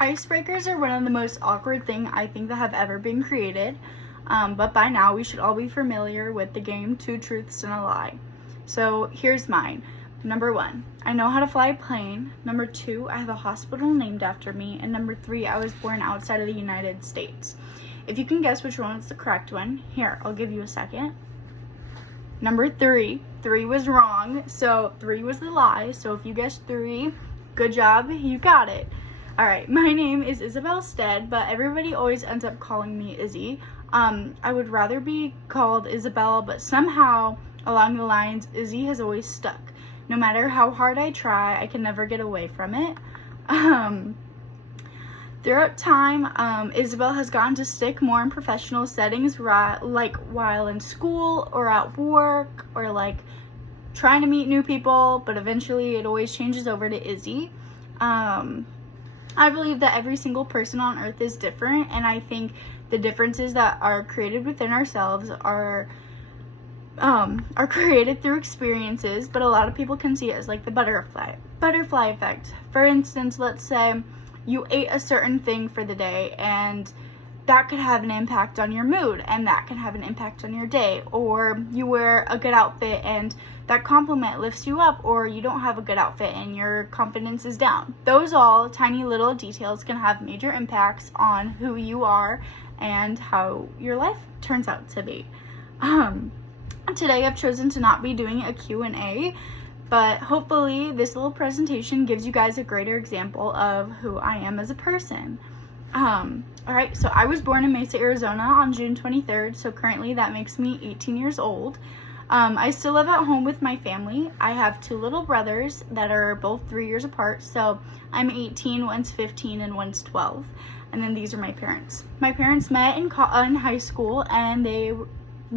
Icebreakers are one of the most awkward things I think that have ever been created, but by now we should all be familiar with the game Two Truths and a Lie. So here's mine. Number 1, I know how to fly a plane. Number 2, I have a hospital named after me. And number 3, I was born outside of the United States. If you can guess which one is the correct one, here, I'll give you a second. Number 3 was wrong, so 3 was the lie. So if you guessed 3, good job, you got it. Alright, my name is Isabel Stead, but everybody always ends up calling me Izzy. I would rather be called Isabel, but somehow along the lines, Izzy has always stuck. No matter how hard I try, I can never get away from it. Throughout time, Isabel has gotten to stick more in professional settings, like while in school or at work or like trying to meet new people, but eventually it always changes over to Izzy. I believe that every single person on earth is different, and I think the differences that are created within ourselves are created through experiences, but a lot of people can see it as like the butterfly effect. For instance, let's say you ate a certain thing for the day, and that could have an impact on your mood, and that can have an impact on your day. Or you wear a good outfit and that compliment lifts you up, or you don't have a good outfit and your confidence is down. Those all tiny little details can have major impacts on who you are and how your life turns out to be. Today I've chosen to not be doing a Q&A, but hopefully this little presentation gives you guys a greater example of who I am as a person. Alright, so I was born in Mesa, Arizona on June 23rd, so currently that makes me 18 years old. I still live at home with my family. I have 2 little brothers that are both 3 years apart, so I'm 18, one's 15, and one's 12. And then these are my parents. My parents met in high school, and they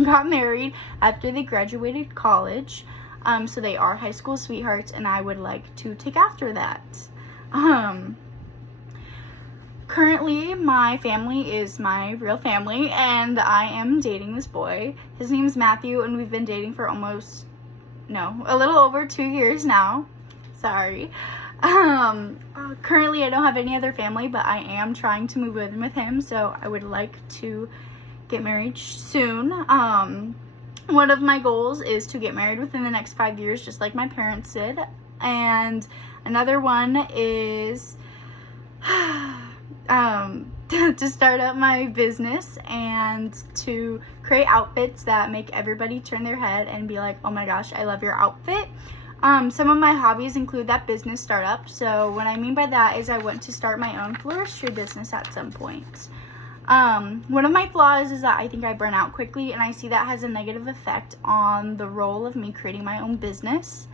got married after they graduated college. So they are high school sweethearts, and I would like to take after that. Currently, my family is my real family, and I am dating this boy. His name is Matthew, and we've been dating for a little over 2 years now. Sorry. Currently, I don't have any other family, but I am trying to move in with him, so I would like to get married soon. One of my goals is to get married within the next 5 years, just like my parents did. And another one is to start up my business and to create outfits that make everybody turn their head and be like, oh my gosh, I love your outfit. Some of my hobbies include that business startup. So what I mean by that is I want to start my own floristry business at some point. One of my flaws is that I think I burn out quickly, and I see that has a negative effect on the role of me creating my own business.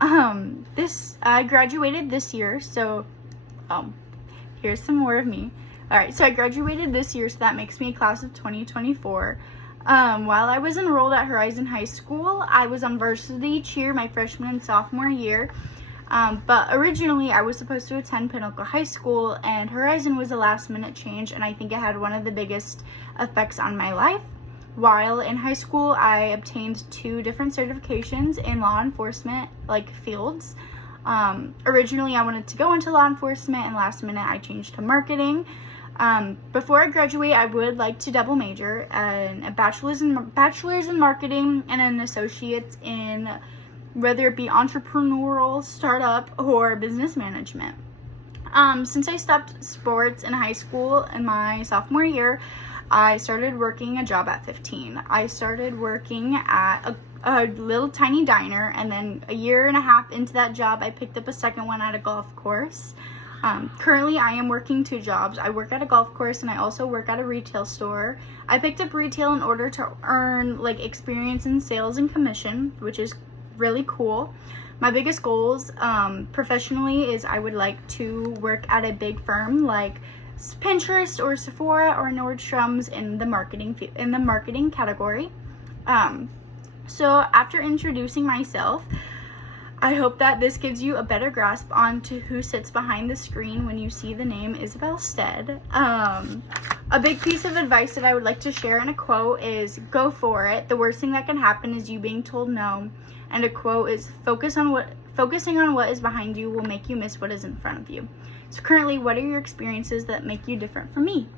I graduated this year, so here's some more of me. Alright, so I graduated this year, so that makes me a class of 2024. While I was enrolled at Horizon High School, I was on varsity cheer my freshman and sophomore year. But originally I was supposed to attend Pinnacle High School, and Horizon was a last minute change, and I think it had one of the biggest effects on my life. While in high school, I obtained 2 different certifications in law enforcement fields. Originally I wanted to go into law enforcement, and last minute I changed to marketing. Before I graduate, I would like to double major in a bachelor's in marketing and an associate's in whether it be entrepreneurial, startup, or business management. Since I stopped sports in high school in my sophomore year, I started working a job at 15. I started working at a little tiny diner, and then a year and a half into that job, I picked up a second one at a golf course. Currently, I am working 2 jobs. I work at a golf course, and I also work at a retail store. I picked up retail in order to earn experience in sales and commission, which is really cool. My biggest goals professionally is I would like to work at a big firm like Pinterest or Sephora or Nordstrom's in the marketing category. So after introducing myself, I hope that this gives you a better grasp onto who sits behind the screen when you see the name Isabel Stead. A big piece of advice that I would like to share in a quote is go for it. The worst thing that can happen is you being told no. And a quote is focusing on what is behind you will make you miss what is in front of you. So currently, what are your experiences that make you different from me?